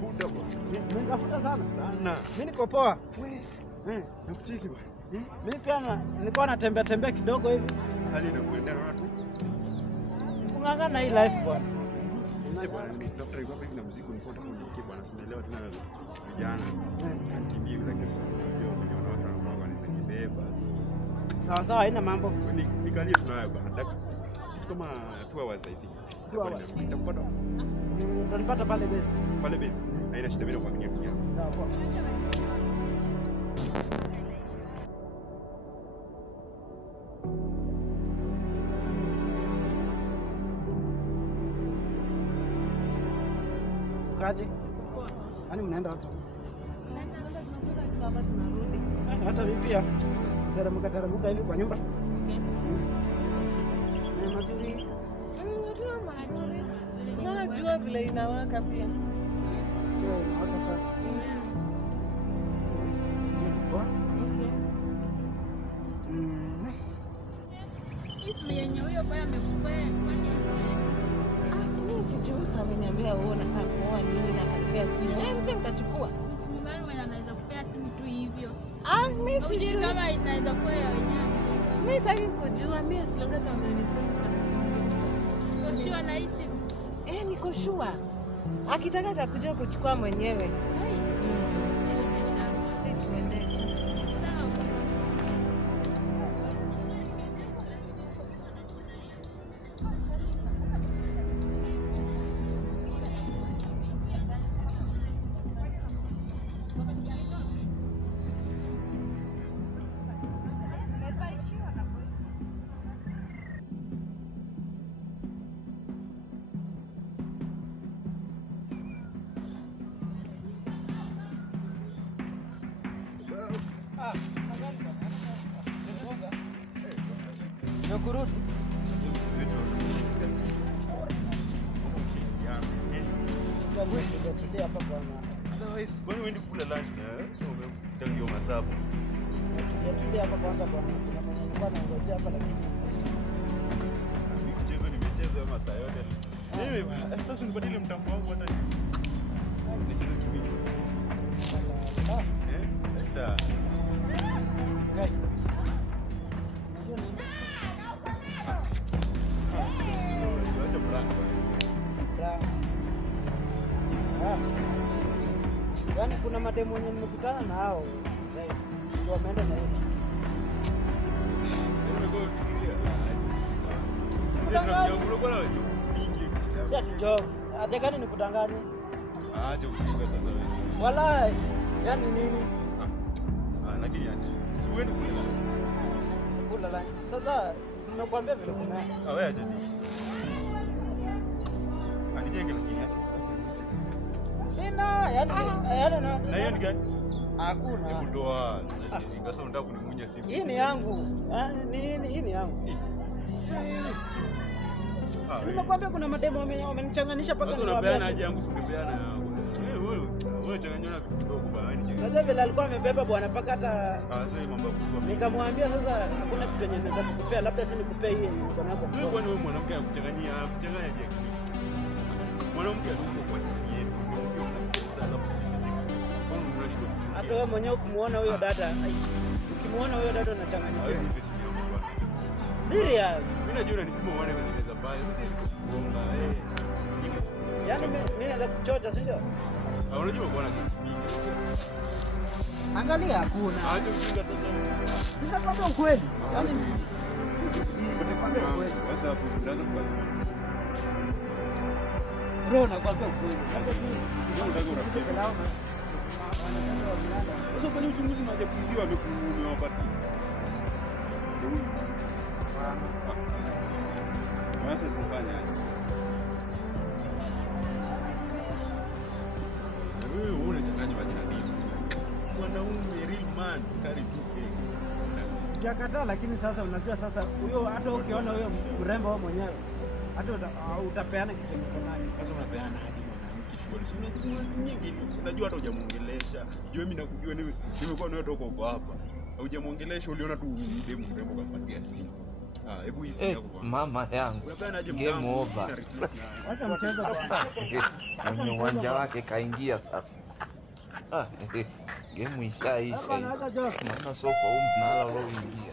Tafuta bwana. Nitafuta sana. Sana. Mimi niko poa. Wewe, nakucheki bwana. Mimi pia nilikuwa natembea kidogo hivi. Hali inakuendana watu. Kungangana hii life bwana. Bwana, nitafuta iko hapa na muziki nilikuwa nataka bwana, sinaelewa tena vijana. Kankimbia bila kesi. Ndio nimeona watu wanakuwa wanazibeba. Sawa sawa, haina mambo. Nikalie tunayo bwana. Kama 2 hours I think. 2 hours. Nitakupata. Utanipata pale base. Pale base. Haina shida mimi nakwambia pia. Sawa poa. Kaje? Yaani mnaenda wapi? Tunarudi. Hata mimi pia. Taramuka hivi kwa nyumba. Mazuri. Tuna mazuri. Unaona jua vile inawaka pia. Ndio, inawaka sana. Yenye huyo baya amekupea kwani? Mimi sijui sasa ameniambia wewe unataka kuoa nini na kanipea simu. Mimi nikachukua. Mgani mwenye anaweza kupea simu tu hivyo? Mimi sijui kama inaweza kuwa ya wenyewe. Mimi sitaki kujua, mimi asilongeza amenipea kwa simu. Sio na hii simu. Niko sure. Akitaka atakuja kuchukua mwenyewe. Si tuende. Sawa. Kurudi. Tulia hapa bwana. Otherwise, when we kula lunch na ndio masabu. Tulia hapa kwanza bwana. Kuna mwenye nilikuwa nangojea hapa lakini Mchezo nimecheza masaa yote. Mimi sasa nibadili mtambo wangu hata nicheze kivipi? Hata Kai. acha brand. Yaani kuna mademu wenye nimekutana na hao. Ndio wameenda na hiyo. Si ati jokes. Aje gani nikudanganye? Acha ujinga sasa wewe. Wala yani nini? Lakini acha. Siwendi Kula lunch. Sasa nimekuambia vile kuna. Wewe acha nini? Anijenge lakini acha. Sina, yani na hiyo ni gani? Hakuna. Hebu ndoa. Sasa unataka kunimunya simu. Hii ni yangu. Nini hii ni yangu. Nimekuambia kuna mademo wamenichanganisha paka ndio. Sasa unapeana aje yangu singepeana yangu. Wewe changanyana vitu kidogo bwana. Sasa vile alikuwa amebeba bwana paka hata sasa mambo kubwa. Nikamwambia sasa hakuna kitu yenye naweza kukupea, labda tu nikupee hii niko nayo. Wewe kwani wewe mwanamke anakuchanganyia je? Mwanamke anakuwa kwa chini yetu. Hata wewe mwenyewe ukumuona huyo dada, ukimuona huyo dada unachanganyika. Wewe nipe simu yangu bwana. Serious? Mimi najua unanipima uone kwenye meza mbaya. Msisi kuomba Yaani mimi naweza kuchocha, si ndio? Unajua uko na kitu mingi. Angalia hakuna. Acha ujinga sasa. Ninakwambia ukweli. Yaani sasa hapo ndaanza kufanya. Bro, nakwambia ukweli. Unataka urafiki. Sasa kwenye uchunguzi maje kufungiwa amewapata. Sasa tunafanya aje? Wewe unachanganya majina nini? Mwanaume real man carry 2K. Sijakataa, lakini sasa unajua sasa huyo hata ukiona huyo mrembo wao mwenyewe hata utapeana kitu mkononi. Sasa unapeana aje mwanamke shule? Si unajua watu nyingi, unajua hata hujamuongelesha. Jua mimi nakujua nimekuwa nawe toka huko hapa. Hujamuongelesha, uliona tu demu mrembo kapatia simu. Hebu hii simu yako bwana. Mama yangu. Unapeanaje Game mlango? over. Acha mchezo bwana. Kwenye uwanja wake kaingia sasa. Game ishaisha. Hapa anaweza joke. Naona sofa huu mnala uloingia.